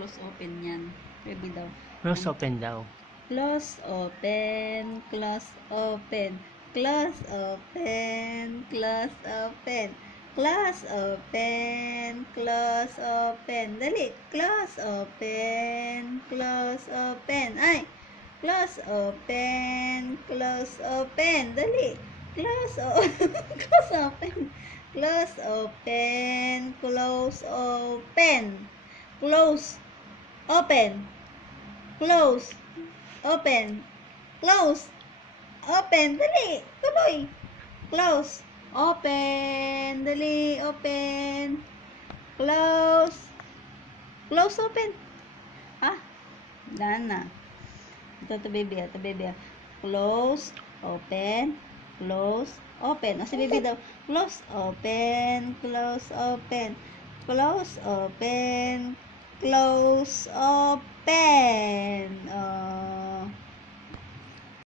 close, open yan. Baby daw. Close open daw. Close, open, close, open. Close, open, close, open. Close, open, close, open. Dali. Close, open, close, open. Ay! Close, open, close, open. Dali. Close, close, open. Close, open, close, open. Close, open. Close, open. Close, open. Dali. Tuloy. Close, open. Dali. Open. Close. Close, open. Ha? Daan na. Ito, baby. Ito, baby. Close, open. Close, open. O, si baby daw. Close, open. Close, open. Close, open. Close, open.